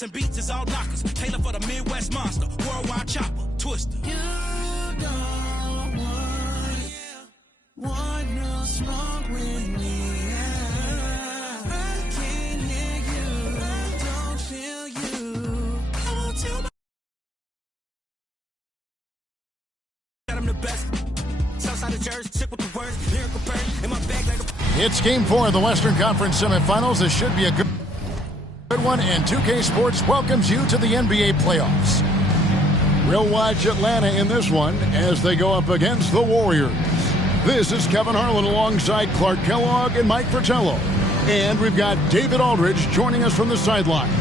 hits and beats is all knockers. Taylor for the Midwest monster. Worldwide chopper. Twister. You don't want no smoke with me. I can't hear you. I don't feel you. I won't tell my I'm the best. Southside of Jersey, sick with the words, lyrical burn in my bag like a... It's Game 4 of the Western Conference semifinals. This should be a good one, and 2K Sports welcomes you to the NBA playoffs. We'll watch Atlanta in this one as they go up against the Warriors. This is Kevin Harlan alongside Clark Kellogg and Mike Fratello. And we've got David Aldridge joining us from the sidelines.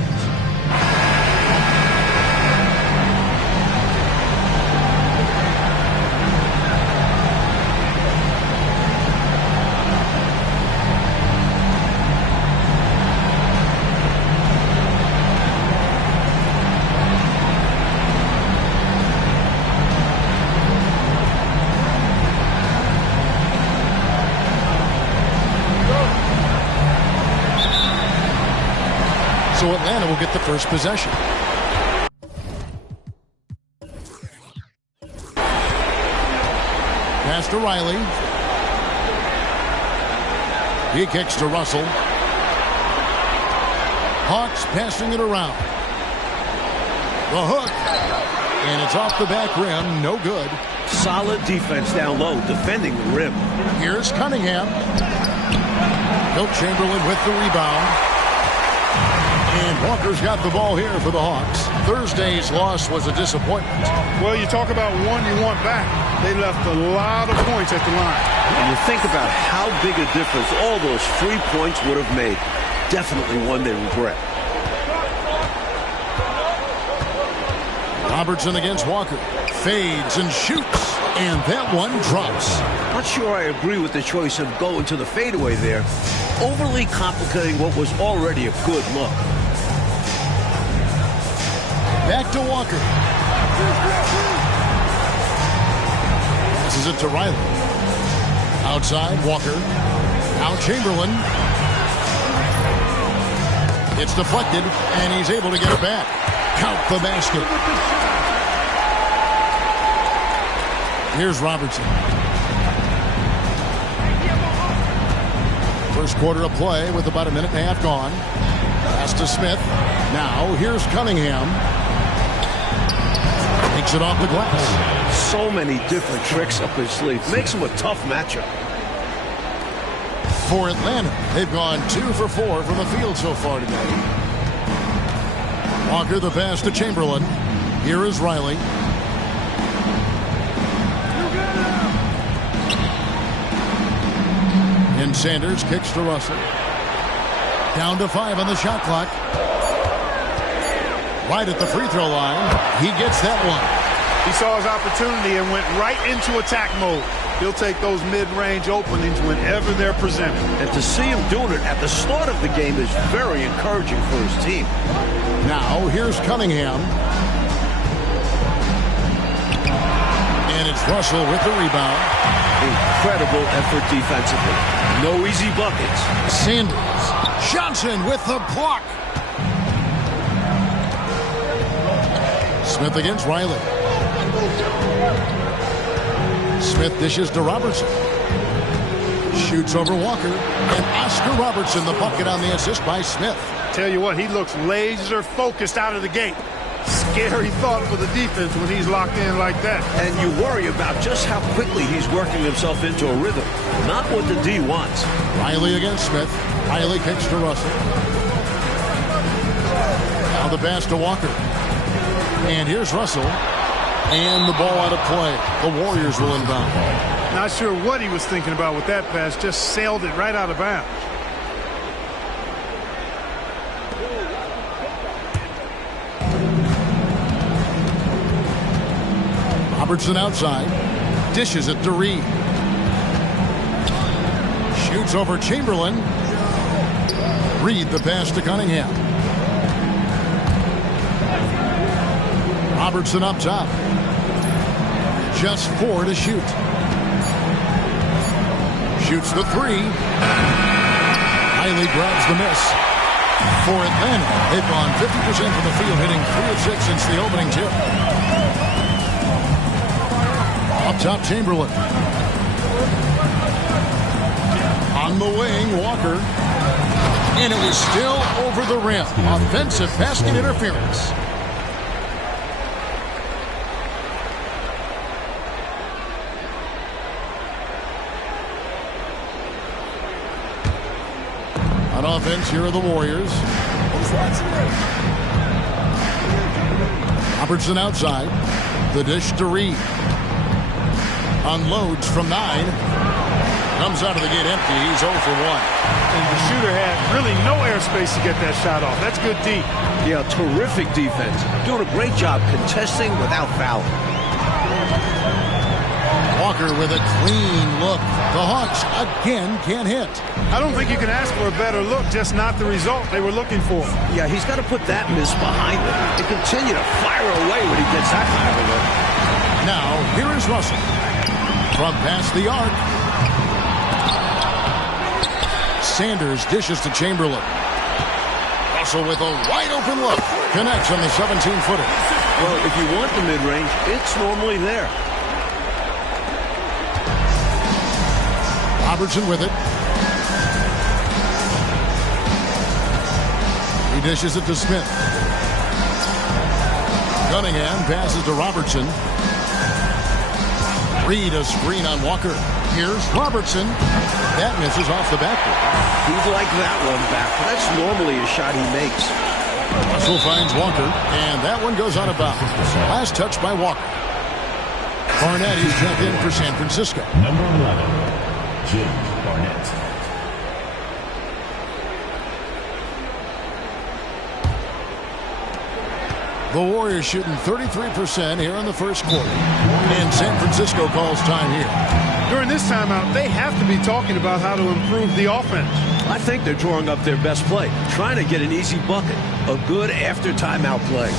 So Atlanta will get the first possession. Pass to Riley. He kicks to Russell. Hawks passing it around. The hook. And it's off the back rim. No good. Solid defense down low, defending the rim. Here's Cunningham. Wilt Chamberlain with the rebound. And Walker's got the ball here for the Hawks. Thursday's loss was a disappointment. Well, you talk about one you want back. They left a lot of points at the line. And you think about how big a difference all those free points would have made. Definitely one they regret. Robertson against Walker. Fades and shoots. And that one drops. Not sure I agree with the choice of going to the fadeaway there. Overly complicating what was already a good look. Back to Walker. Passes it to Riley. Outside, Walker. Now Chamberlain. It's deflected, and he's able to get it back. Count the basket. Here's Robertson. First quarter of play with about a minute and a half gone. Pass to Smith. Now here's Cunningham. Takes it off the glass. So many different tricks up his sleeve. Makes him a tough matchup. For Atlanta, they've gone 2 for 4 from the field so far today. Walker the pass to Chamberlain. Here is Riley. And Sanders kicks to Russell. Down to 5 on the shot clock. Right at the free throw line. He gets that one. He saw his opportunity and went right into attack mode. He'll take those mid-range openings whenever they're presented. And to see him doing it at the start of the game is very encouraging for his team. Now here's Cunningham. And it's Russell with the rebound. Incredible effort defensively. No easy buckets. Sanders. Johnson with the block. Smith against Riley. Smith dishes to Robertson. Shoots over Walker. And Oscar Robertson, the bucket on the assist by Smith. Tell you what, he looks laser focused out of the gate. Scary thought for the defense when he's locked in like that. And you worry about just how quickly he's working himself into a rhythm. Not what the D wants. Riley against Smith. Riley kicks to Russell. Now the pass to Walker. And here's Russell. And the ball out of play. The Warriors will inbound. Not sure what he was thinking about with that pass. Just sailed it right out of bounds. Robertson outside. Dishes it to Reed. Shoots over Chamberlain. Reed the pass to Cunningham. Robertson up top. Just 4 to shoot. Shoots the 3. Riley grabs the miss. For Atlanta, they've gone 50% from the field, hitting 3 of 6 since the opening tip. Up top, Chamberlain. On the wing, Walker. And it was still over the rim. Offensive basket interference. On offense, here are the Warriors. Robertson outside. The dish to Reed. Unloads from 9. Comes out of the gate empty. He's 0 for 1. And the shooter had really no airspace to get that shot off. That's good D. Yeah, terrific defense. Doing a great job contesting without fouling. Walker with a clean look. The Hawks again can't hit. I don't think you can ask for a better look, just not the result they were looking for. Yeah, he's got to put that miss behind him and continue to fire away when he gets that kind of a look. Now, here is Russell. From past the arc. Sanders dishes to Chamberlain. Russell with a wide open look. Connects on the 17-footer. Well, if you want the mid-range, it's normally there. Robertson with it. He dishes it to Smith. Cunningham passes to Robertson. Reed a screen on Walker. Here's Robertson. That misses off the backboard. He'd like that one back, but that's normally a shot he makes. Russell finds Walker, and that one goes out of bounds. Last touch by Walker. Barnett is checked in for San Francisco. Number 11. James Barnett. The Warriors shooting 33% here in the first quarter. And San Francisco calls time here. During this timeout, they have to be talking about how to improve the offense. I think they're drawing up their best play, trying to get an easy bucket. A good after timeout play.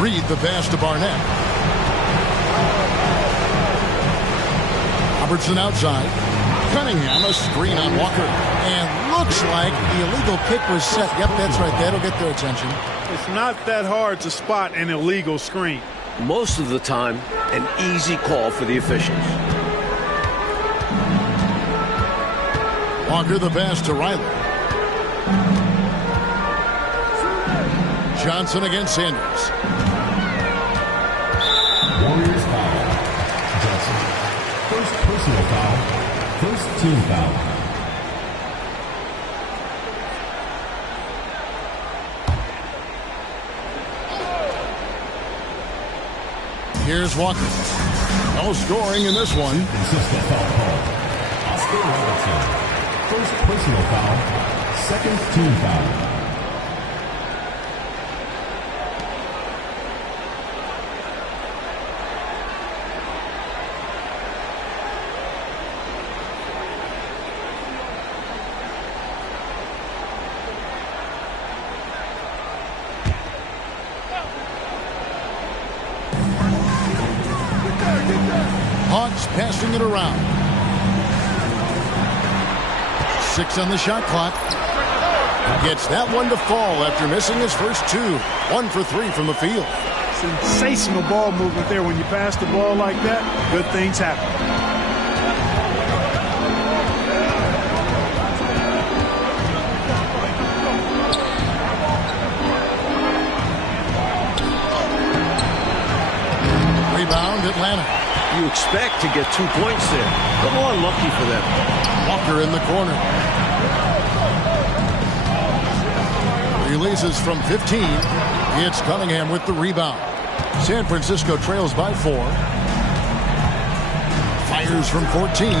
Reed the pass to Barnett. Robertson outside. Cunningham a screen on Walker. And looks like the illegal kick was set. Yep, that's right. That'll get their attention. It's not that hard to spot an illegal screen. Most of the time, an easy call for the officials. Walker the pass to Riley. Johnson against Sanders. Warriors foul. team foul. Here's Walker. No scoring in this one. Consistent foul call. Oscar Robertson. First personal foul. Second team foul. Hawks passing it around. 6 on the shot clock. Gets that one to fall after missing his first 2. 1 for 3 from the field. Sensational ball movement there. When you pass the ball like that, good things happen. Rebound, Atlanta. You expect to get 2 points there. But more unlucky for them. Walker in the corner. Releases from 15. It's Cunningham with the rebound. San Francisco trails by 4. Fires from 14.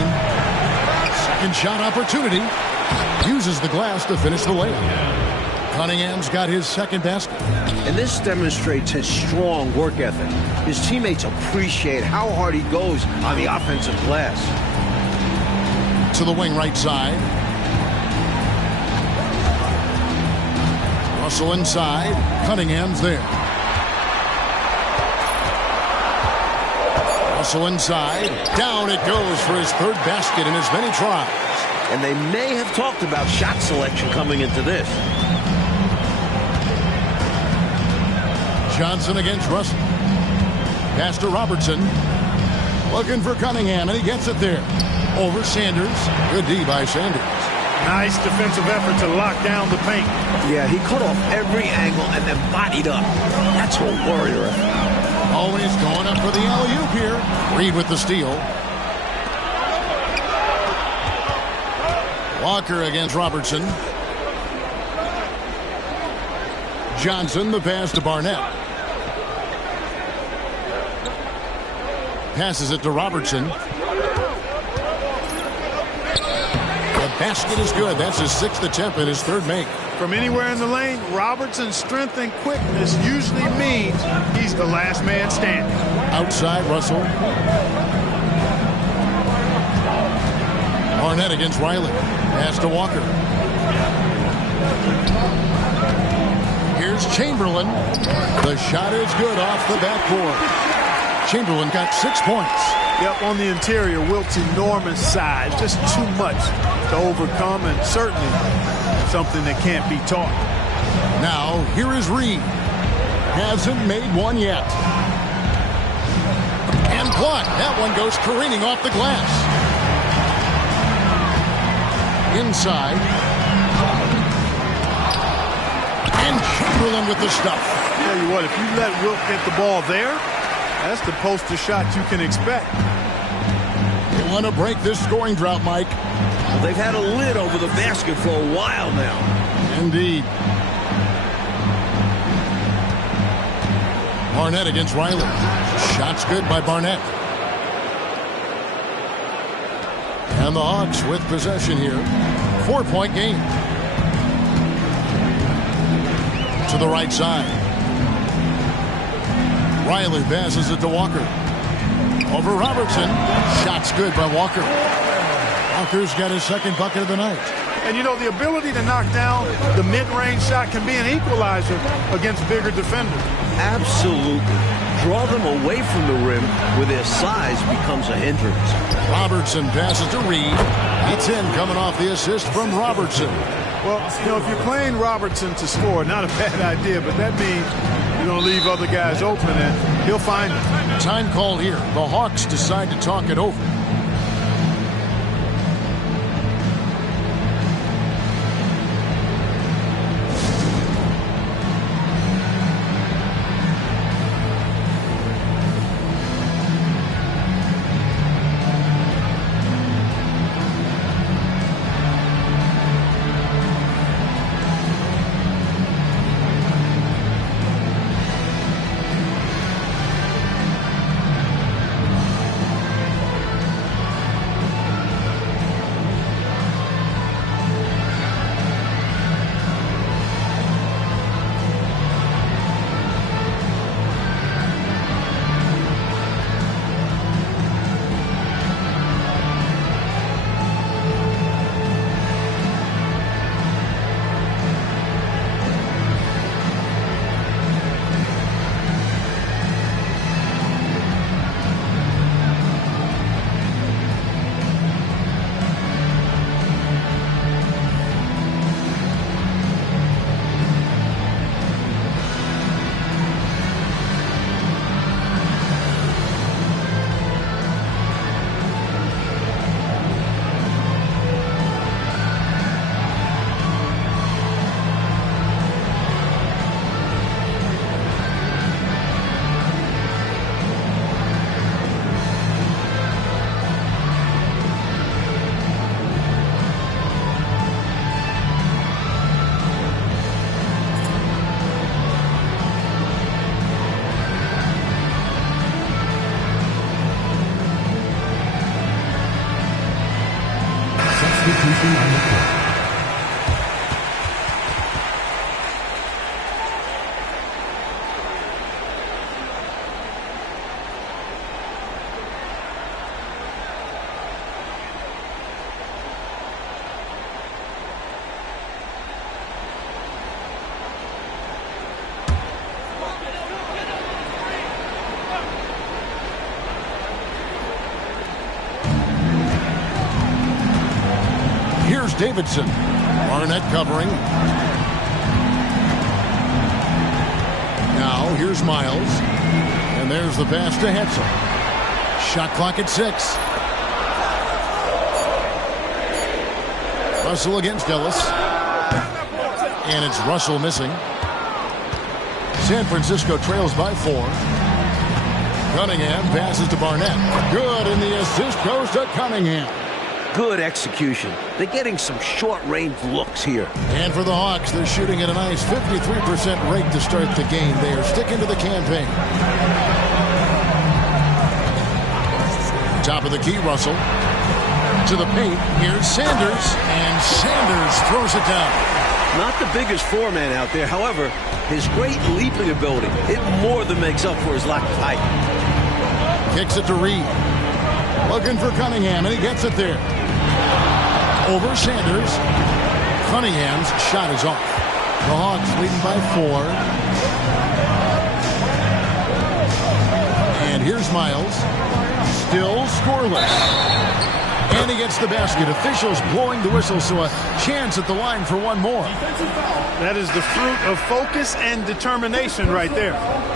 Second shot opportunity. Uses the glass to finish the layup. Cunningham's got his second basket. And this demonstrates his strong work ethic. His teammates appreciate how hard he goes on the offensive glass. To the wing right side. Russell inside. Cunningham's there. Russell inside. Down it goes for his third basket in as many tries. And they may have talked about shot selection coming into this. Johnson against Russell. Pass to Robertson. Looking for Cunningham, and he gets it there. Over Sanders. Good D by Sanders. Nice defensive effort to lock down the paint. Yeah, he cut off every angle and then bodied up. That's a warrior. Always going up for the alley-oop here. Reed with the steal. Walker against Robertson. Johnson, the pass to Barnett. Passes it to Robertson. The basket is good. That's his 6th attempt and his 3rd make. From anywhere in the lane, Robertson's strength and quickness usually means he's the last man standing. Outside, Russell. Barnett against Riley. Pass to Walker. Here's Chamberlain. The shot is good off the backboard. Chamberlain got 6 points. Yep, on the interior, Wilt's enormous size. Just too much to overcome, and certainly something that can't be taught. Now, here is Reed. Hasn't made one yet. And blocked. That one goes careening off the glass. Inside. And Chamberlain with the stuff. Tell you what, if you let Wilt get the ball there, that's the poster shot you can expect. They want to break this scoring drought, Mike. Well, they've had a lid over the basket for a while now. Indeed. Barnett against Riley. Shot's good by Barnett. And the Hawks with possession here. 4-point game. To the right side. Riley passes it to Walker. Over Robertson. Shot's good by Walker. Walker's got his 2nd bucket of the night. And you know, the ability to knock down the mid-range shot can be an equalizer against bigger defenders. Absolutely. Draw them away from the rim where their size becomes a hindrance. Robertson passes to Reed. It's in, coming off the assist from Robertson. Well, you know, if you're playing Robertson to score, not a bad idea, but that means you're going to leave other guys open, and he'll find them. Time call here. The Hawks decide to talk it over. substitution on the court. Here's Davidson. Barnett covering. Now here's Miles. And there's the pass to Hetzel. Shot clock at 6. Russell against Ellis. And it's Russell missing. San Francisco trails by 4. Cunningham passes to Barnett. Good, and the assist goes to Cunningham. Good execution. They're getting some short-range looks here. And for the Hawks, they're shooting at a nice 53% rate to start the game. They are sticking to the campaign. Top of the key, Russell. To the paint. Here's Sanders. And Sanders throws it down. Not the biggest foreman out there. However, his great leaping ability, it more than makes up for his lack of height. Kicks it to Reed. Looking for Cunningham, and he gets it there. Over Sanders. Cunningham's shot is off. The Hawks leading by 4. And here's Miles. Still scoreless. And he gets the basket. Officials blowing the whistle, so a chance at the line for one more. That is the fruit of focus and determination right there.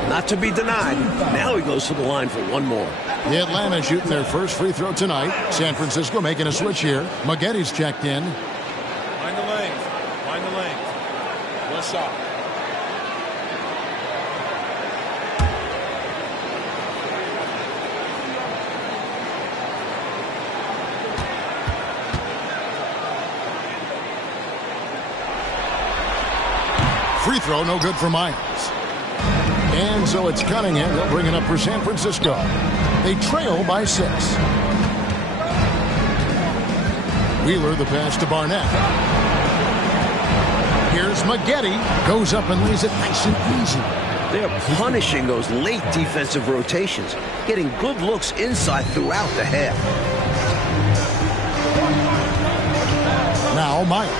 Not to be denied. Now he goes to the line for one more. The Atlanta shooting their first free throw tonight. San Francisco making a switch here. Maggetti's checked in. Find the lanes. Find the lanes. One shot. Free throw, no good for Miles. And so it's Cunningham. They'll bring it up for San Francisco. They trail by 6. Wheeler, the pass to Barnett. Here's Maggetti. Goes up and lays it nice and easy. They're punishing those late defensive rotations, getting good looks inside throughout the half. Now Miles.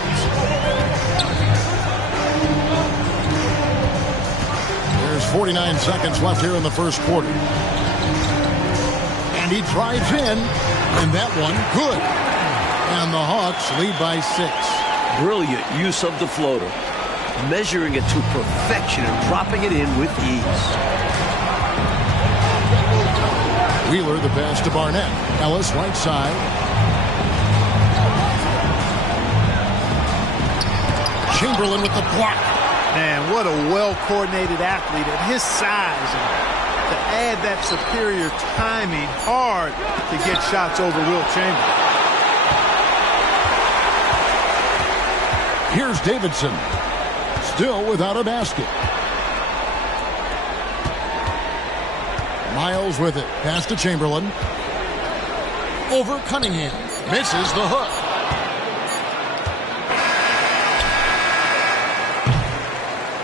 There's 49 seconds left here in the first quarter. And he drives in, and that one good. And the Hawks lead by 6. Brilliant use of the floater, measuring it to perfection and dropping it in with ease. Wheeler, the pass to Barnett. Ellis, right side. Chamberlain with the block. Man, what a well-coordinated athlete at his size. And to add that superior timing, hard to get shots over Will Chamberlain. Here's Davidson. Still without a basket. Miles with it. Pass to Chamberlain. Over Cunningham. Misses the hook.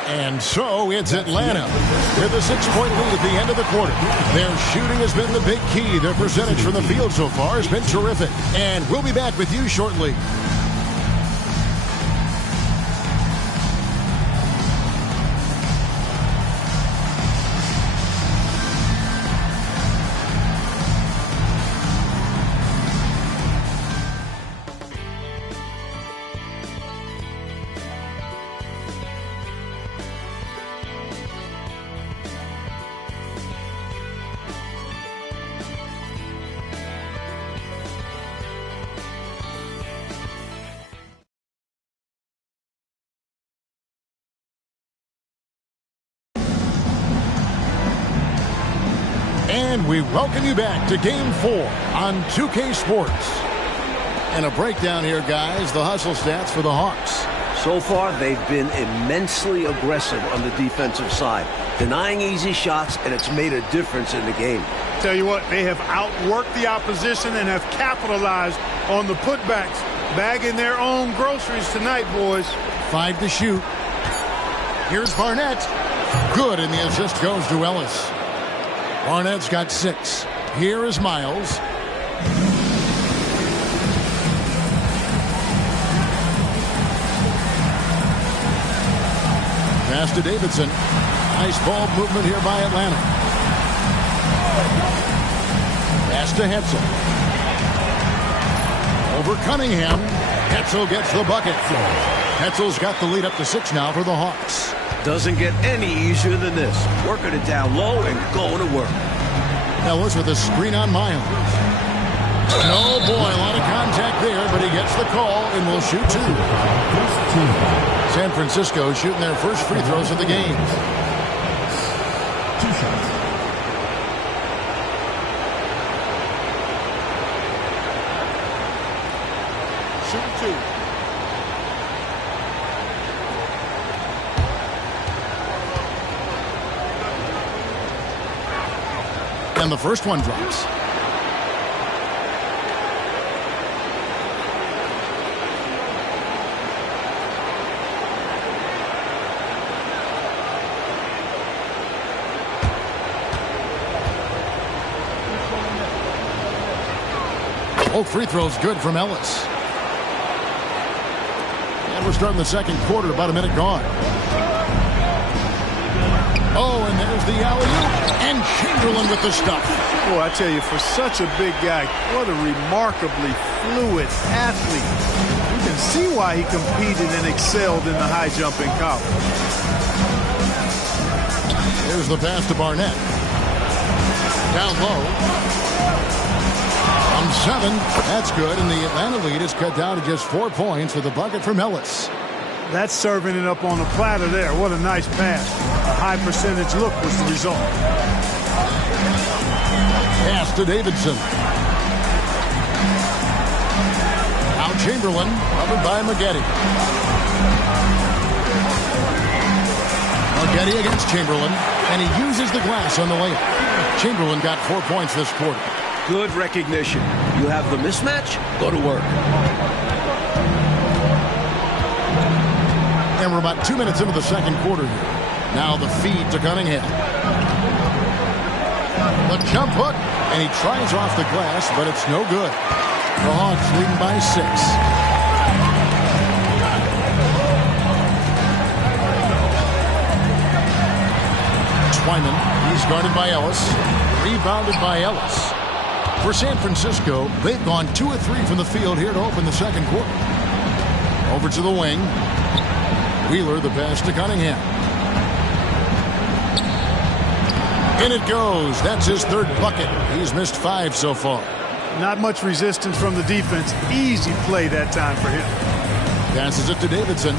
And so it's Atlanta with a 6-point lead at the end of the quarter. Their shooting has been the big key. Their percentage from the field so far has been terrific. And we'll be back with you shortly. And we welcome you back to Game 4 on 2K Sports. And a breakdown here, guys, the hustle stats for the Hawks. So far, they've been immensely aggressive on the defensive side, denying easy shots, and it's made a difference in the game. Tell you what, they have outworked the opposition and have capitalized on the putbacks. Bagging their own groceries tonight, boys. 5 to shoot. Here's Barnett. Good, and the assist goes to Ellis. Barnett's got 6. Here is Miles. Pass to Davidson. Nice ball movement here by Atlanta. Pass to Hetzel. Over Cunningham. Hetzel gets the bucket. Hetzel's got the lead up to 6 now for the Hawks. Doesn't get any easier than this. Working it down low and going to work. Ellis with a screen on Miles. Oh boy, a lot of contact there, but he gets the call and will shoot 2. San Francisco shooting their first free throws of the game. 2 shots. Shoot 2. And the first one drops. Both free throws good from Ellis. And we're starting the second quarter, about a minute gone. Oh, and there's the alley-oop, and Chamberlain with the stuff. Boy, I tell you, for such a big guy, what a remarkably fluid athlete. You can see why he competed and excelled in the high jump in college. Here's the pass to Barnett. Down low. From 7, that's good, and the Atlanta lead is cut down to just 4 points with a bucket from Ellis. That's serving it up on the platter there. What a nice pass. A high percentage look was the result. Pass to Davidson. Now Chamberlain, covered by Maggette. Maggette against Chamberlain, and he uses the glass on the layup. Chamberlain got 4 points this quarter. Good recognition. You have the mismatch, go to work. And we're about 2 minutes into the second quarter here. Now the feed to Cunningham. The jump hook, and he tries off the glass, but it's no good. The Hawks leading by 6. Twyman, he's guarded by Ellis. Rebounded by Ellis. For San Francisco, they've gone 2 of 3 from the field here to open the second quarter. Over to the wing. Wheeler, the pass to Cunningham. In it goes. That's his 3rd bucket. He's missed 5 so far. Not much resistance from the defense. Easy play that time for him. Passes it to Davidson.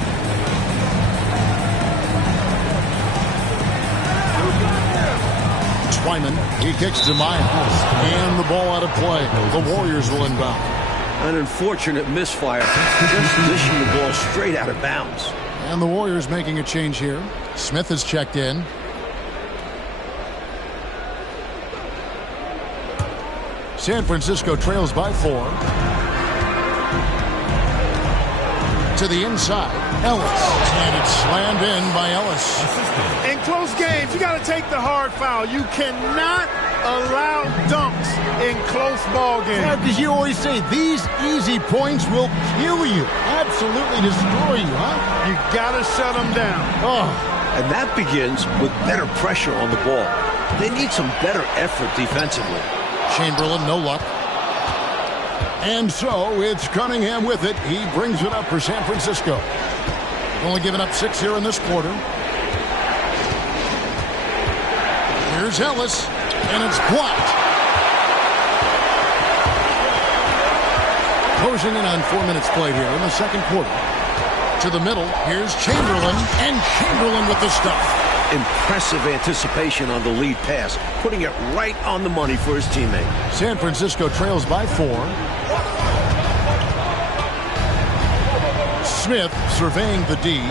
Twyman, he kicks to Miles. And the ball out of play. The Warriors will inbound. An unfortunate misfire. Just dishing the ball straight out of bounds. And the Warriors making a change here. Smith is checked in. San Francisco trails by 4. To the inside, Ellis. And it's slammed in by Ellis. In close games, you got to take the hard foul. You cannot allow dunks in close ball games. Yeah, because you always say these easy points will kill you. Absolutely destroy you, huh? You got to shut them down. Oh. And that begins with better pressure on the ball. They need some better effort defensively. Chamberlain, no luck. And so it's Cunningham with it. He brings it up for San Francisco. Only giving up 6 here in this quarter. Here's Ellis, and it's blocked. Closing in on 4 minutes played here in the second quarter. To the middle, here's Chamberlain, and Chamberlain with the stuff. Impressive anticipation on the lead pass, putting it right on the money for his teammate. San Francisco trails by 4. Smith surveying the D.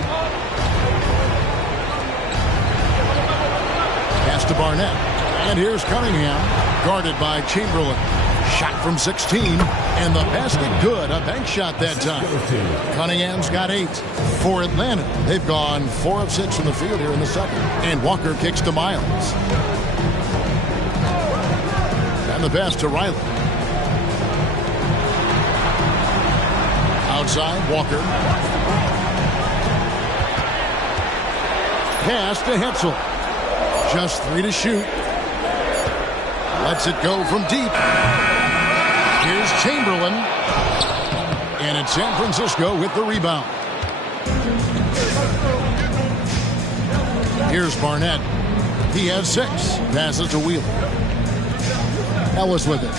Pass to Barnett. And here's Cunningham, guarded by Chamberlain. Shot from 16, and the basket good. A bank shot that time. Cunningham's got 8. For Atlanta, they've gone 4 of 6 from the field here in the second. And Walker kicks to Miles. And the pass to Riley. Outside, Walker. Pass to Hetzel. Just 3 to shoot. Lets it go from deep. Here's Chamberlain. And it's San Francisco with the rebound. Here's Barnett. He has 6. Passes to Wheeler. Ellis with it.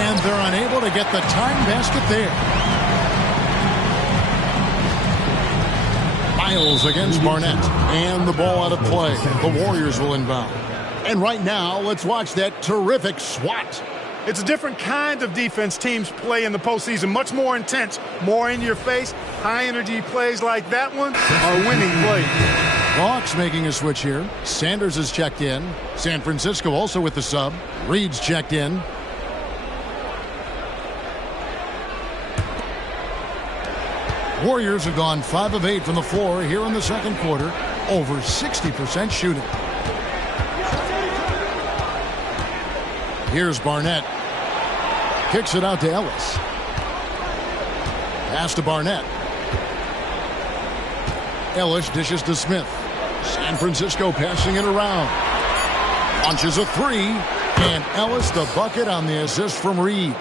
And they're unable to get the time basket there. Miles against Barnett. And the ball out of play. The Warriors will inbound. And right now, let's watch that terrific swat. It's a different kind of defense teams play in the postseason. Much more intense, more in your face. High energy plays like that one are winning plays. Hawks making a switch here. Sanders has checked in. San Francisco also with the sub. Reed's checked in. Warriors have gone 5 of 8 from the floor here in the second quarter. Over 60% shooting. Here's Barnett. Kicks it out to Ellis. Pass to Barnett. Ellis dishes to Smith. San Francisco passing it around. Launches a 3. And Ellis the bucket on the assist from Reed.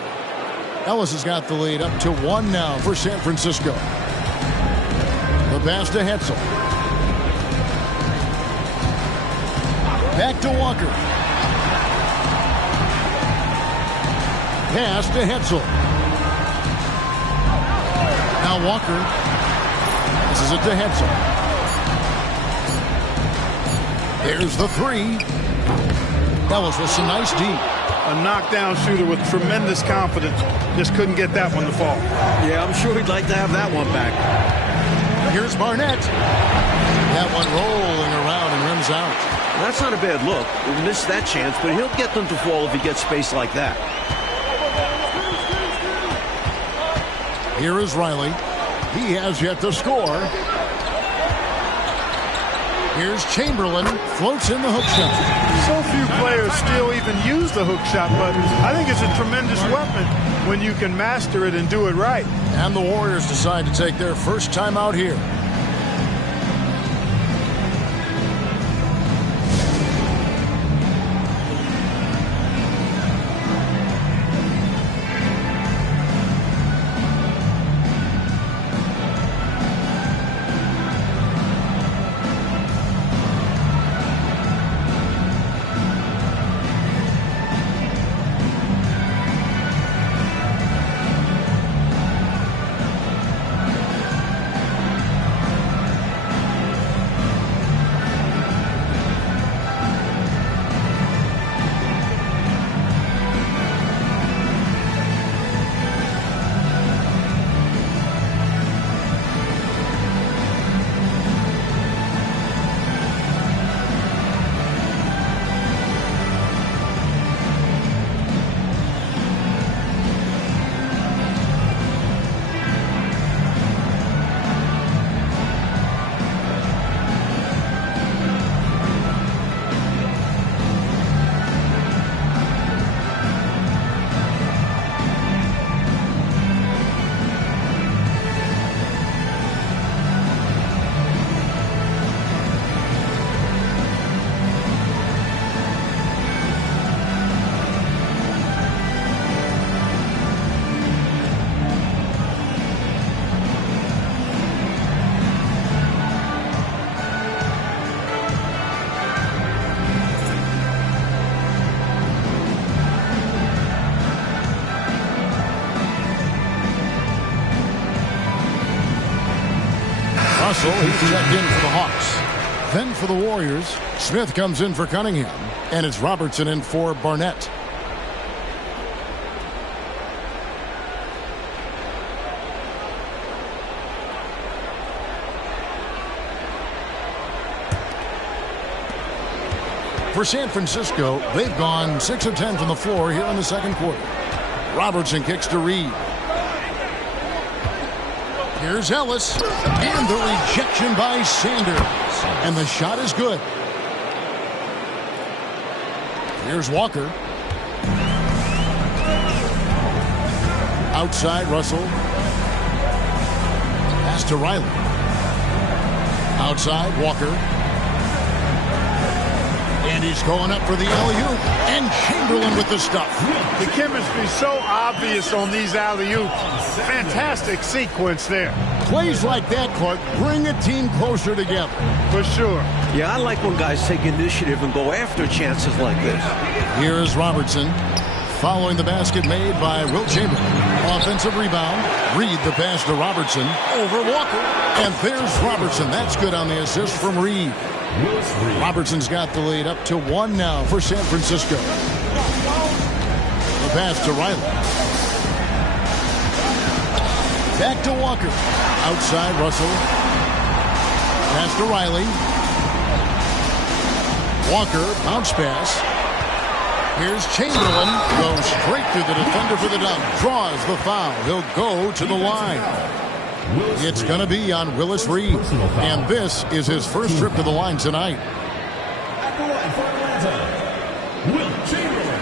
Ellis has got the lead up to 1 now for San Francisco. The pass to Hetzel. Back to Walker. Pass to Hetzel. Now Walker. Passes it to Hetzel. There's the 3. Ellis with some nice D. A knockdown shooter with tremendous confidence. Just couldn't get that one to fall. Yeah, I'm sure he'd like to have that one back. Here's Barnett. That one rolling around and rims out. That's not a bad look. He missed that chance, but he'll get them to fall if he gets space like that. Here is Riley. He has yet to score. Here's Chamberlain. Floats in the hook shot. So few players still even use the hook shot, but I think it's a tremendous weapon when you can master it and do it right. And the Warriors decide to take their first time out here. Russell, he's checked in for the Hawks. Then for the Warriors, Smith comes in for Cunningham. And it's Robertson in for Barnett. For San Francisco, they've gone 6 of 10 from the floor here in the second quarter. Robertson kicks to Reed. Here's Ellis. And the rejection by Sanders. And the shot is good. Here's Walker. Outside, Russell. Pass to Riley. Outside, Walker. And he's going up for the alley-oop. And Chamberlain with the stuff. The chemistry so obvious on these alley-oops. Fantastic sequence there. Plays like that, Clark, bring a team closer together. For sure. Yeah, I like when guys take initiative and go after chances like this. Here is Robertson. Following the basket made by Wilt Chamberlain. Offensive rebound. Reed the pass to Robertson. Over Walker. And there's Robertson. That's good on the assist from Reed. Robertson's got the lead up to 1 now for San Francisco. The pass to Riley. Back to Walker. Outside, Russell. Pass to Riley. Walker, bounce pass. Here's Chamberlain. Goes straight through the defender for the dunk. Draws the foul. He'll go to the line. It's going to be on Willis Reed. And this is his first trip to the line tonight. Wilt Chamberlain.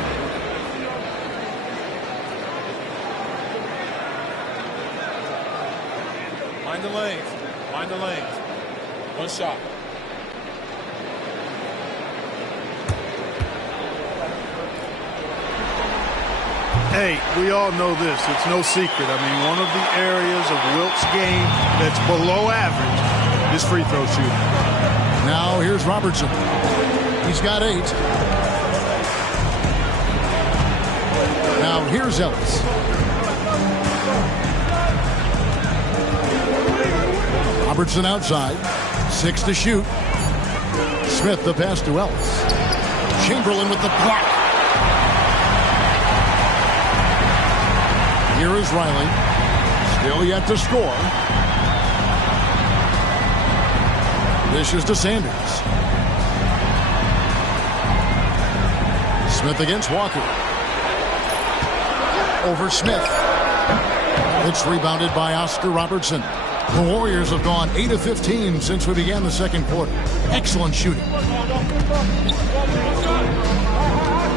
Mind the lanes. Mind the lanes. One shot. Hey, we all know this. It's no secret. I mean, one of the areas of Wilt's game that's below average is free throw shooting. Now here's Robertson. He's got 8. Now here's Ellis. Robertson outside. 6 to shoot. Smith the pass to Ellis. Chamberlain with the block. Here is Riley. Still yet to score. Dishes to Sanders. Smith against Walker. Over Smith. It's rebounded by Oscar Robertson. The Warriors have gone 8 of 15 since we began the second quarter. Excellent shooting.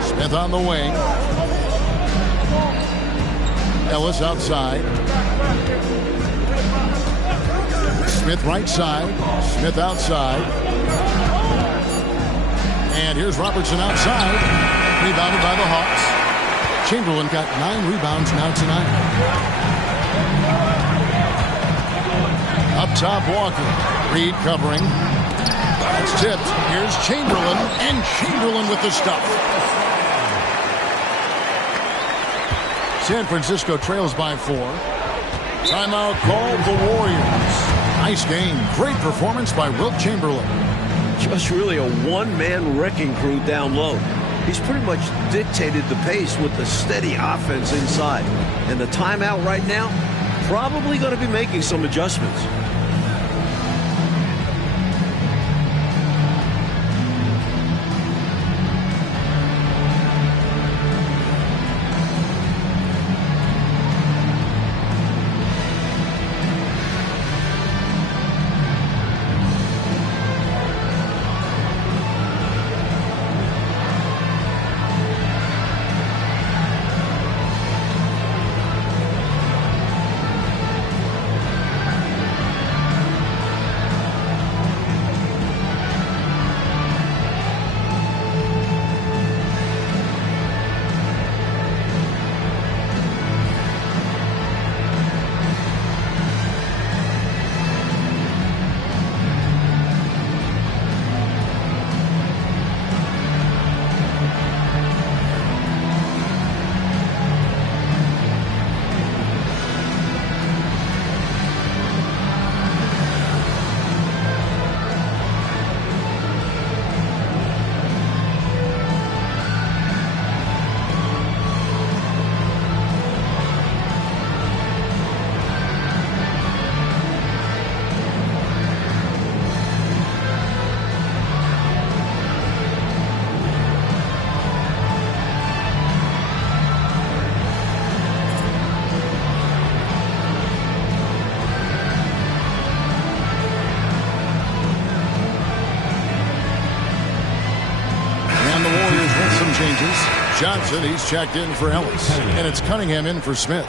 Smith on the wing. Ellis outside. Smith right side. Smith outside. And here's Robertson outside. Rebounded by the Hawks. Chamberlain got 9 rebounds now tonight. Up top, Walker. Reed covering. That's tipped. Here's Chamberlain. And Chamberlain with the stuff. San Francisco trails by 4. Timeout called the Warriors. Nice game. Great performance by Wilt Chamberlain. Just really a one-man wrecking crew down low. He's pretty much dictated the pace with the steady offense inside. And the timeout right now, probably going to be making some adjustments. changes. Johnson, he's checked in for Ellis. And it's Cunningham in for Smith.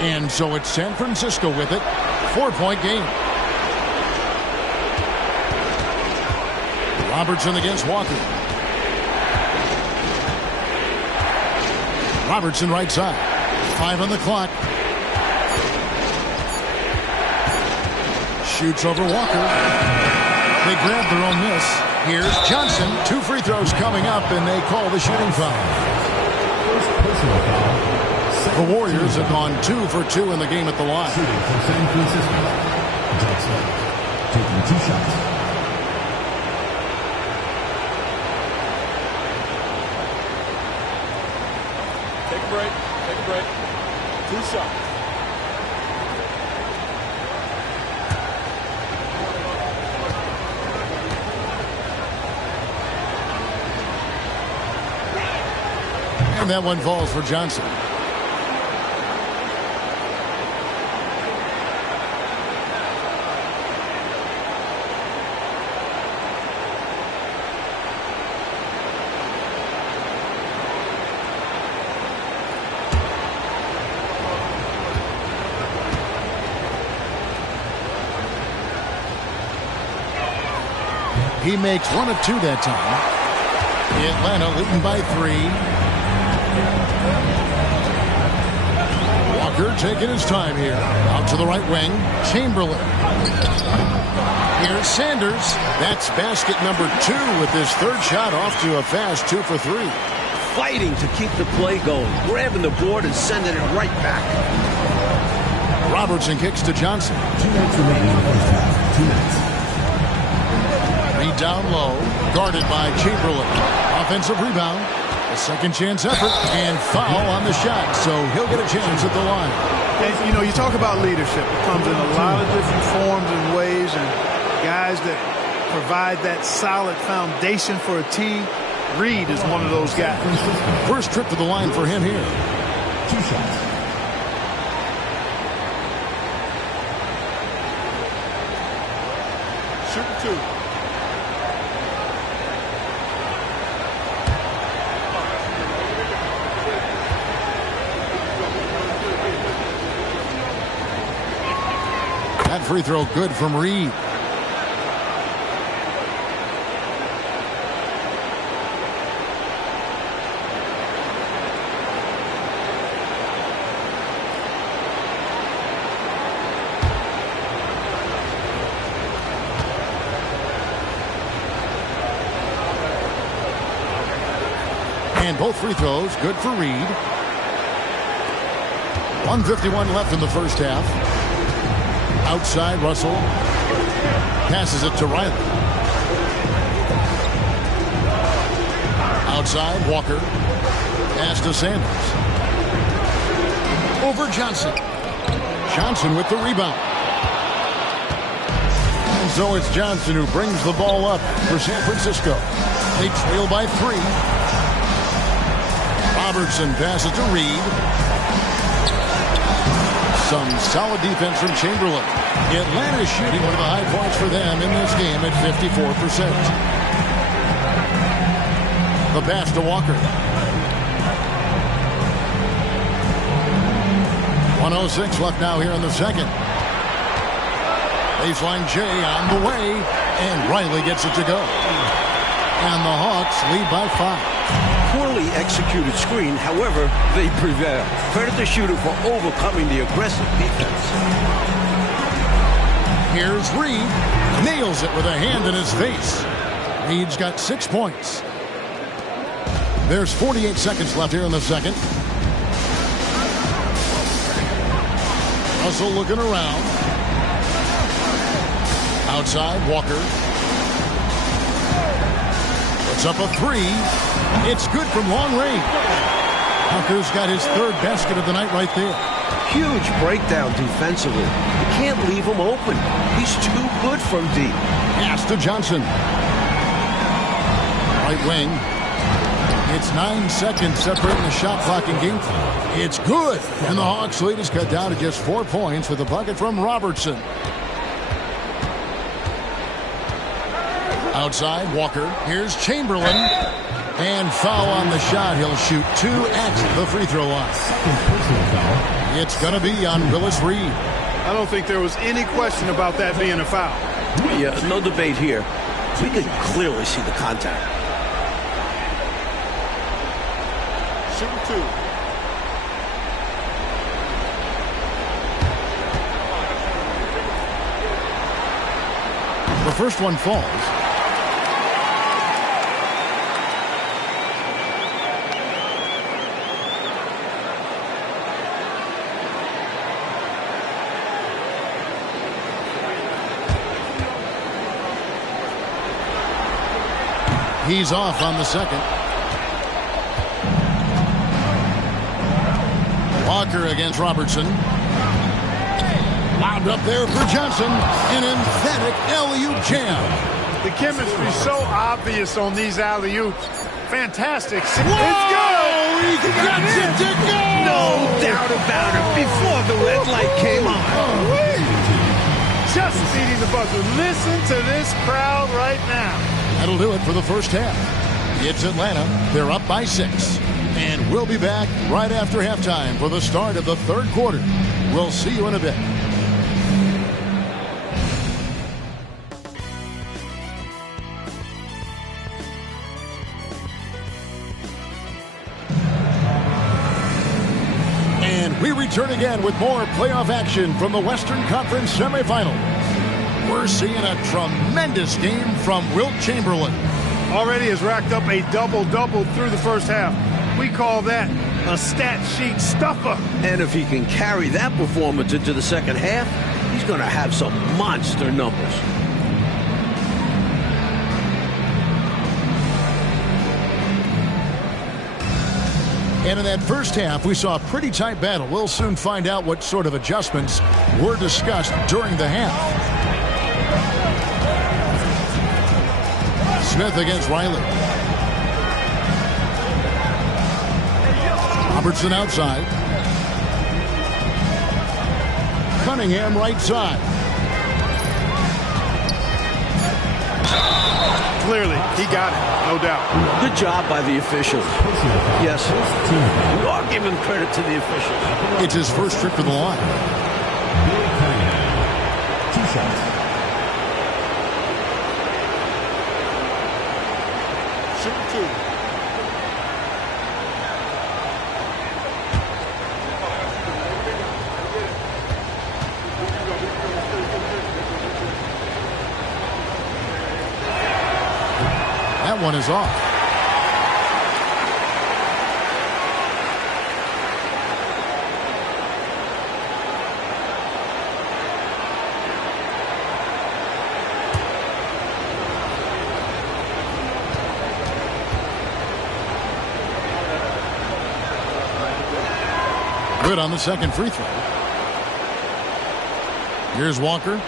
And so it's San Francisco with it. 4-point game. Robertson against Walker. Robertson right side. 5 on the clock. Shoots over Walker. They grab their own miss. Here's Johnson. 2 free throws coming up, and they call the shooting foul. First personal foul. The Warriors have gone 2 for 2 in the game at the line. Shooting for San Francisco. Johnson taking 2 shots. Take a break. Take a break. 2 shots. And that one falls for Johnson. He makes 1 of 2 that time. Atlanta leading by 3. Walker taking his time here. Out to the right wing. Chamberlain. Here's Sanders. That's basket number 2 with his 3rd shot off to a fast 2 for 3. Fighting to keep the play going. Grabbing the board and sending it right back. Robertson kicks to Johnson. 2 minutes remaining in the first half. 2 minutes. Reed down low, guarded by Chamberlain. Offensive rebound, a second chance effort, and foul on the shot, so he'll get a chance at the line. And, you know, you talk about leadership. It comes in a lot of different forms and ways, and guys that provide that solid foundation for a team. Reed is one of those guys. First trip to the line for him here. 2 shots. Shoot 2. That free throw good from Reed. And both free throws good for Reed. 1:51 left in the first half. Outside, Russell passes it to Riley. Outside, Walker. Pass to Sanders. Over Johnson. Johnson with the rebound. And so it's Johnson who brings the ball up for San Francisco. They trail by 3. Robertson passes to Reed. Some solid defense from Chamberlain. Atlanta shooting one of the high points for them in this game at 54%. The pass to Walker. 1:06 left now here in the second. Baseline J on the way, and Riley gets it to go. And the Hawks lead by 5. Poorly executed screen, however, they prevail. Credit the shooter for overcoming the aggressive defense. Here's Reed. Nails it with a hand in his face. Reed's got 6 points. There's 48 seconds left here in the second. Russell looking around. Outside, Walker. Puts up a 3. It's good from long range. Walker's got his 3rd basket of the night right there. Huge breakdown defensively. You can't leave him open. He's too good from deep. Pass to Johnson. Right wing. It's 9 seconds separating the shot clock and game time. It's good. And the Hawks' lead is cut down to just 4 points with a bucket from Robertson. Outside, Walker. Here's Chamberlain. And foul on the shot. He'll shoot 2 at the free throw line. It's going to be on Willis Reed. I don't think there was any question about that being a foul. Yeah, no debate here. We could clearly see the contact. Shooting 2. The first one falls. He's off on the second. Walker against Robertson. Lobbed up there for Johnson. An emphatic alley-oop jam. The chemistry's so obvious on these alley-oops. Fantastic. Whoa! It's good. He gets it to go! No doubt about it. Before the red light came on. Just beating the buzzer. Listen to this crowd right now. That'll do it for the first half. It's Atlanta. They're up by 6. And we'll be back right after halftime for the start of the third quarter. We'll see you in a bit. And we return again with more playoff action from the Western Conference semifinals. We're seeing a tremendous game from Wilt Chamberlain. Already has racked up a double-double through the first half. We call that a stat sheet stuffer. And if he can carry that performance into the second half, he's going to have some monster numbers. And in that first half, we saw a pretty tight battle. We'll soon find out what sort of adjustments were discussed during the half. Smith against Riley. Robertson outside. Cunningham right side. Clearly, he got it, no doubt. Good job by the officials. Yes, we are giving credit to the officials. It's his first trip to the line. 2 shots. Shooting 2. That one is off. Good on the second free throw. Here's Walker.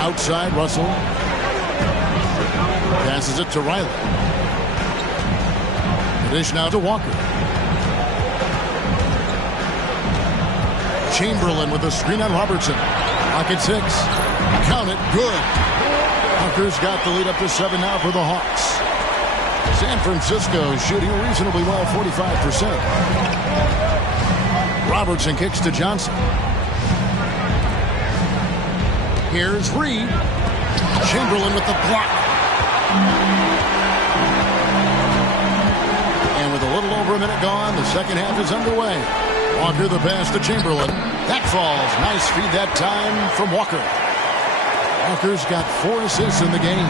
Outside, Russell. Passes it to Riley. The dish now to Walker. Chamberlain with a screen on Robertson. Pocket 6. Count it. Good. Walker's got the lead up to 7 now for the Hawks. San Francisco shooting reasonably well, 45%. Robertson kicks to Johnson. Here's Reed. Chamberlain with the block. And with a little over a minute gone, the second half is underway. Walker the pass to Chamberlain. That falls. Nice feed that time from Walker. Walker's got 4 assists in the game.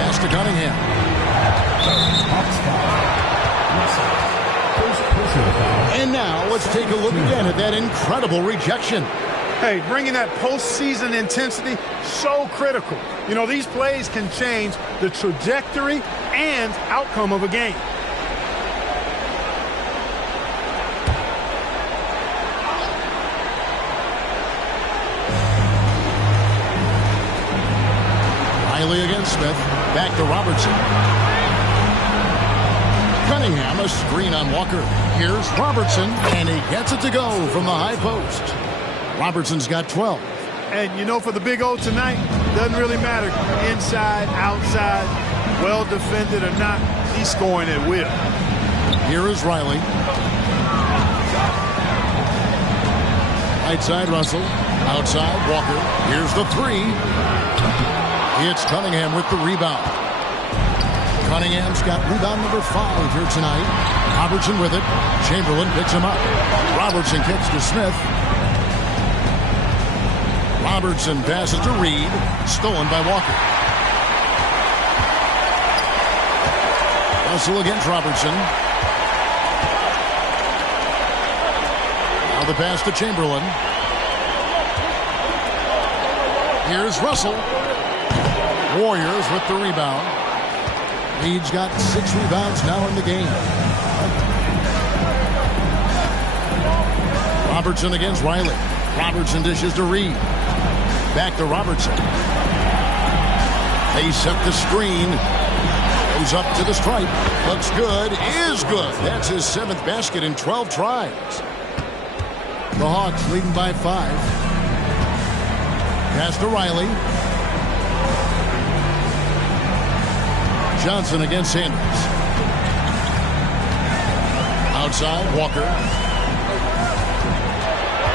Pass to Cunningham. And now let's take a look again at that incredible rejection. Hey, bringing that postseason intensity, so critical. You know, these plays can change the trajectory and outcome of a game. Smith. Back to Robertson. Cunningham, a screen on Walker. Here's Robertson, and he gets it to go from the high post. Robertson's got 12. And, you know, for the Big O tonight, doesn't really matter. Inside, outside, well defended or not, he's scoring at will. Here is Riley. Right side, Russell. Outside, Walker. Here's the three. It's Cunningham with the rebound. Cunningham's got rebound number 5 here tonight. Robertson with it. Chamberlain picks him up. Robertson kicks to Smith. Robertson passes to Reed. Stolen by Walker. Russell against Robertson. Now the pass to Chamberlain. Here's Russell. Warriors with the rebound. Reed's got 6 rebounds now in the game. Robertson against Riley. Robertson dishes to Reed. Back to Robertson. They set the screen. Goes up to the stripe. Looks good. Is good. That's his 7th basket in 12 tries. The Hawks leading by 5. Pass to Riley. Johnson against Sanders. Outside, Walker.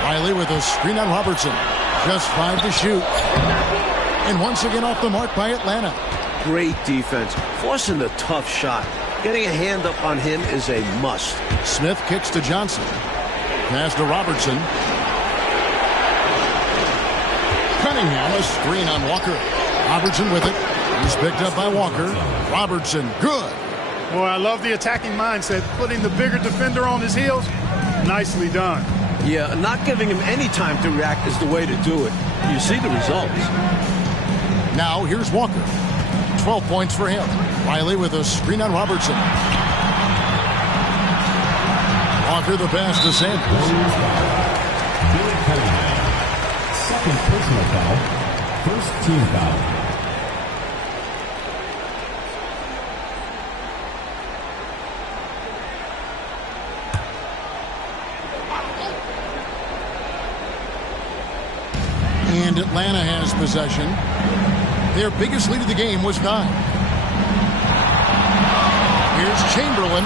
Riley with a screen on Robertson. Just 5 to shoot. And once again off the mark by Atlanta. Great defense. Forcing the tough shot. Getting a hand up on him is a must. Smith kicks to Johnson. Pass to Robertson. Cunningham, a screen on Walker. Robertson with it. He's picked up by Walker. Robertson, good. Boy, I love the attacking mindset. Putting the bigger defender on his heels. Nicely done. Yeah, not giving him any time to react is the way to do it. You see the results. Now here's Walker. 12 points for him. Riley with a screen on Robertson. Walker the pass to Sanders. Billy Cunningham. Second personal foul. First team foul. And Atlanta has possession. Their biggest lead of the game was 9. Here's Chamberlain.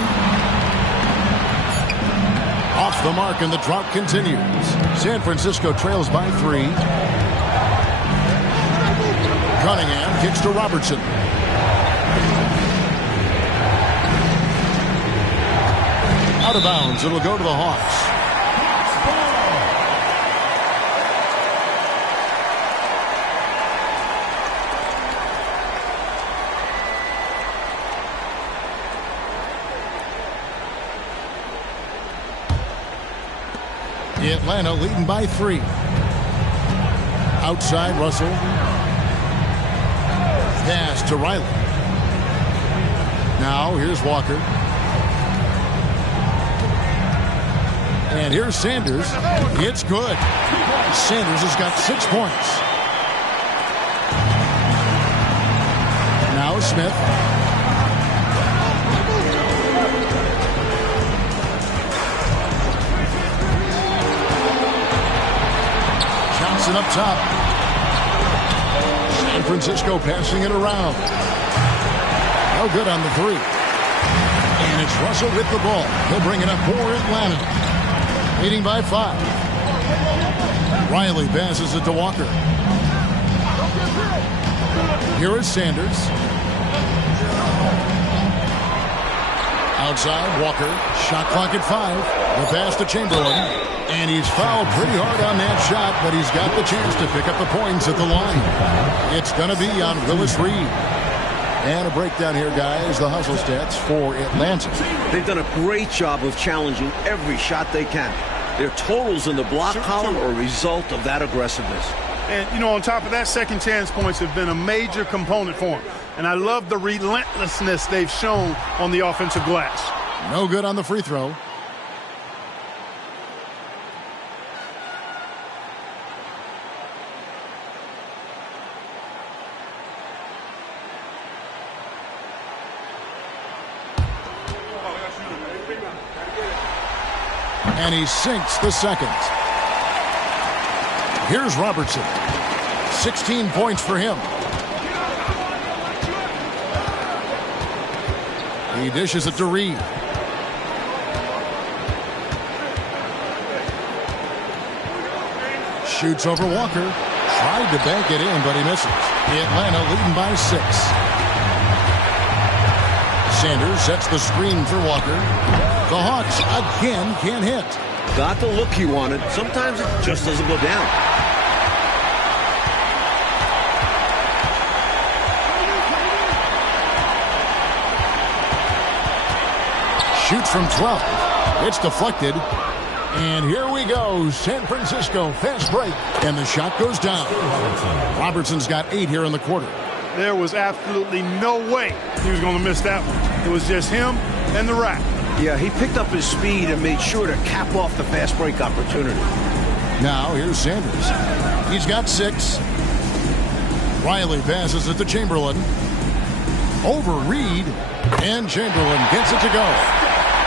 Off the mark, and the drought continues. San Francisco trails by 3. Cunningham kicks to Robertson. Out of bounds. It'll go to the Hawks. Atlanta leading by 3. Outside, Russell. Pass to Riley. Now here's Walker. And here's Sanders. It's good. Sanders has got 6 points. Now Smith. Johnson up top. San Francisco passing it around. No good on the 3. And it's Russell with the ball. He'll bring it up for Atlanta. Leading by 5. Riley passes it to Walker. Here is Sanders. Outside, Walker. Shot clock at 5. The pass to Chamberlain. And he's fouled pretty hard on that shot, but he's got the chance to pick up the points at the line. It's going to be on Willis Reed. And a breakdown here, guys. The hustle stats for Atlanta. They've done a great job of challenging every shot they can. Their totals in the block column are a result of that aggressiveness. And, you know, on top of that, second chance points have been a major component for them. And I love the relentlessness they've shown on the offensive glass. No good on the free throw. And he sinks the second. Here's Robertson. 16 points for him. He dishes it to Reed. Shoots over Walker. Tried to bank it in, but he misses. Atlanta leading by 6. Sanders sets the screen for Walker. The Hawks again can't hit. Got the look he wanted. Sometimes it just doesn't go down. Shoots from 12. It's deflected. And here we go. San Francisco fast break. And the shot goes down. Robertson's got 8 here in the quarter. There was absolutely no way he was going to miss that one. It was just him and the rack. Yeah, he picked up his speed and made sure to cap off the fast break opportunity. Now here's Sanders. He's got 6. Riley passes it to Chamberlain. Over Reed. And Chamberlain gets it to go.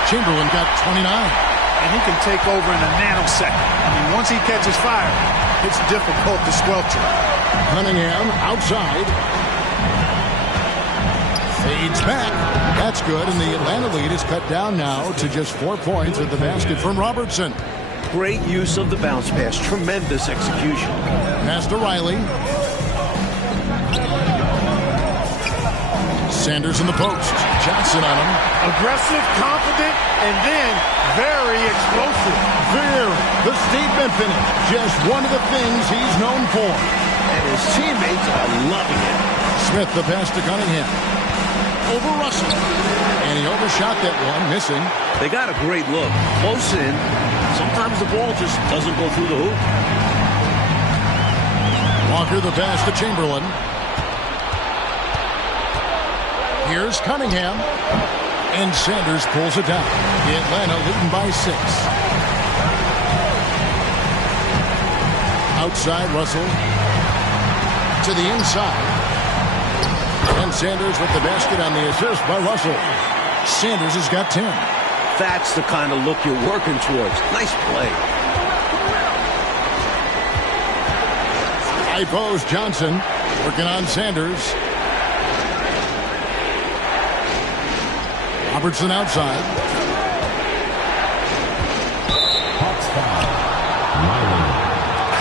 Chamberlain got 29. And he can take over in a nanosecond. I mean, once he catches fire, it's difficult to squelch it. Cunningham outside. Fades back. That's good, and the Atlanta lead is cut down now to just 4 points with the basket from Robertson. Great use of the bounce pass. Tremendous execution. Pass to Riley. Sanders in the post. Johnson on him. Aggressive, confident, and then very explosive. Very. The statement finish. Just one of the things he's known for. And his teammates are loving it. Smith the pass to Cunningham. Over Russell. And he overshot that one, missing. They got a great look. Close in. Sometimes the ball just doesn't go through the hoop. Walker the pass to Chamberlain. Here's Cunningham. And Sanders pulls it down. Atlanta leading by 6. Outside Russell. To the inside. And Sanders with the basket on the assist by Russell. Sanders has got 10. That's the kind of look you're working towards. Nice play. High post Johnson working on Sanders. Robertson outside. Hawks foul.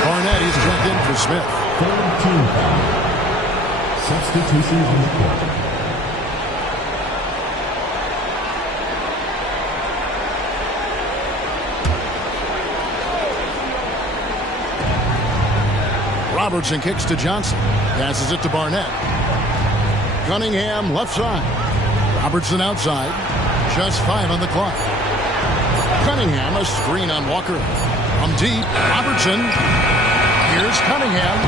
Barnett, he's checked in for Smith. Third team foul. Substitutions in the quarter. Robertson kicks to Johnson. Passes it to Barnett. Cunningham left side. Robertson outside. Just 5 on the clock. Cunningham a screen on Walker. From deep. Robertson. Here's Cunningham.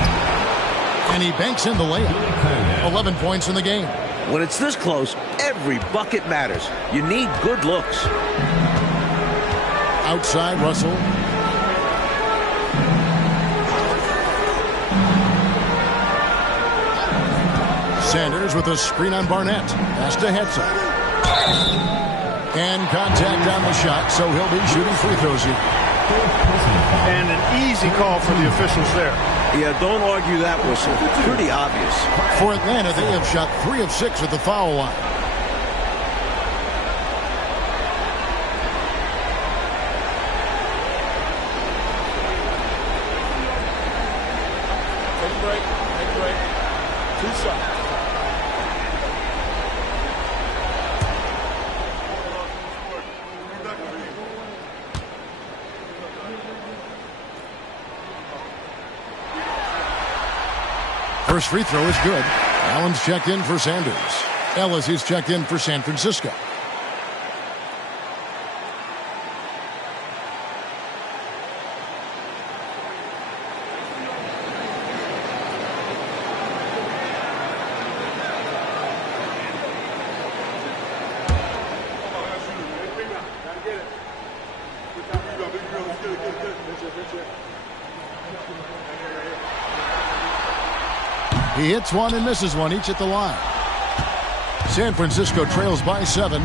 And he banks in the layup. 11 points in the game. When it's this close, every bucket matters. You need good looks. Outside Russell. Sanders with a screen on Barnett. Pass to Hetzel. And contact on the shot, so he'll be shooting free throws here. And an easy call for the officials there. Yeah, don't argue that whistle. Pretty obvious. For Atlanta, they have shot 3 of 6 at the foul line. Take a break. Take a break. 2 shots. First free throw is good. Allen's checked in for Sanders. Ellis is checked in for San Francisco. He hits one and misses one, each at the line. San Francisco trails by 7.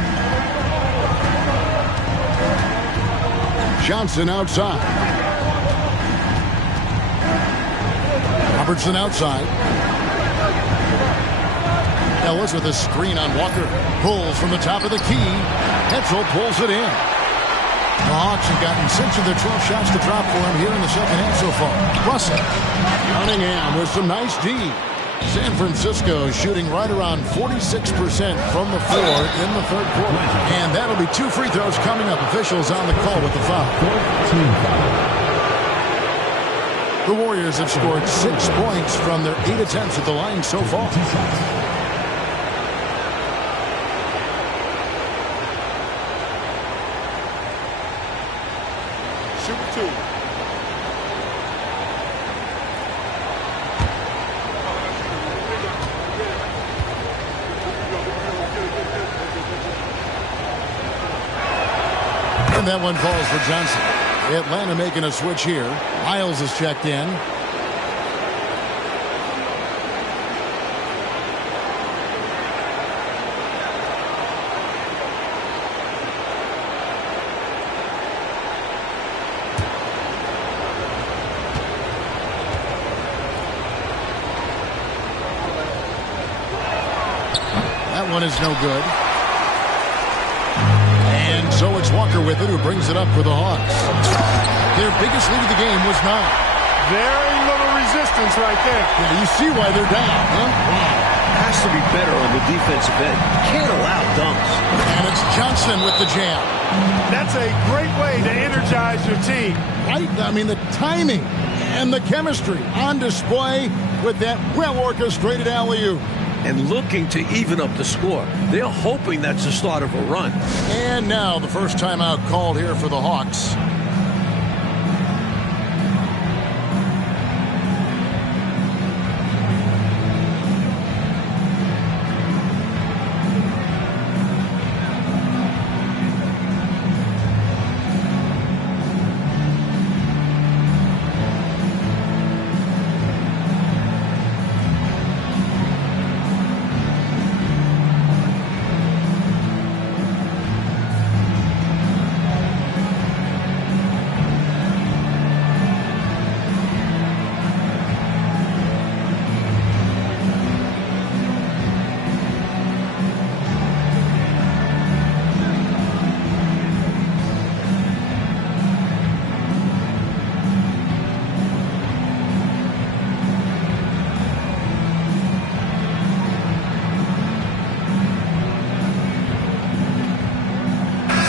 Johnson outside. Robertson outside. Ellis with a screen on Walker. Pulls from the top of the key. Hetzel pulls it in. The Hawks have gotten 6 of their 12 shots to drop for him here in the second half so far. Russell. Cunningham with some nice D. San Francisco shooting right around 46% from the floor in the third quarter. And that'll be 2 free throws coming up. Officials on the call with the foul. The Warriors have scored 6 points from their 8 attempts at the line so far. Shoot 2. And that one falls for Johnson. Atlanta making a switch here. Miles is checked in. That one is no good. And so it's Walker with it, who brings it up for the Hawks. Their biggest lead of the game was 9. Very little resistance right there. Yeah, you see why they're down, huh? Has to be better on the defensive end. Can't allow dunks. And it's Johnson with the jam. That's a great way to energize your team. Right? I mean, the timing and the chemistry on display with that well-orchestrated alley-oop. And looking to even up the score. They're hoping that's the start of a run. And now the first timeout called here for the Hawks.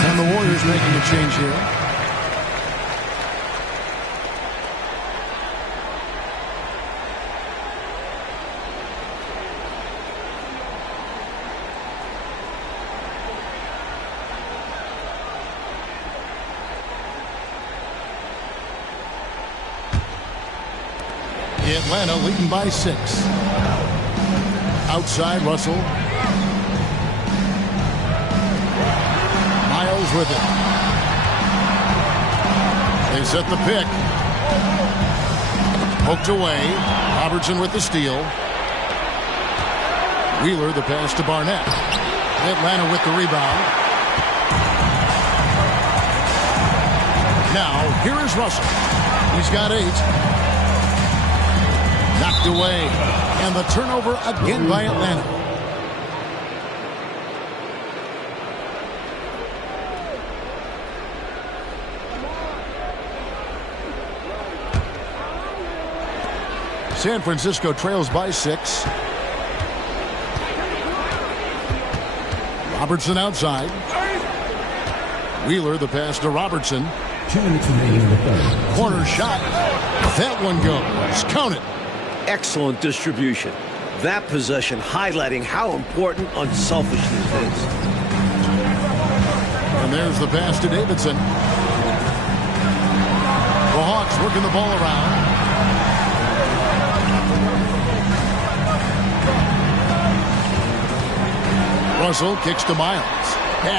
And the Warriors making a change here. Atlanta leading by 6. Outside, Russell. Miles with it. They set the pick. Poked away. Robertson with the steal. Wheeler the pass to Barnett. Atlanta with the rebound. Now, here is Russell. He's got 8. Knocked away. And the turnover again by Atlanta. San Francisco trails by 6. Robertson outside. Wheeler the pass to Robertson. 2 minutes remaining in the third. Corner shot. That one goes. Count it. Excellent distribution. That possession highlighting how important unselfishness is. And there's the pass to Davidson. The Hawks working the ball around. Russell kicks to Miles.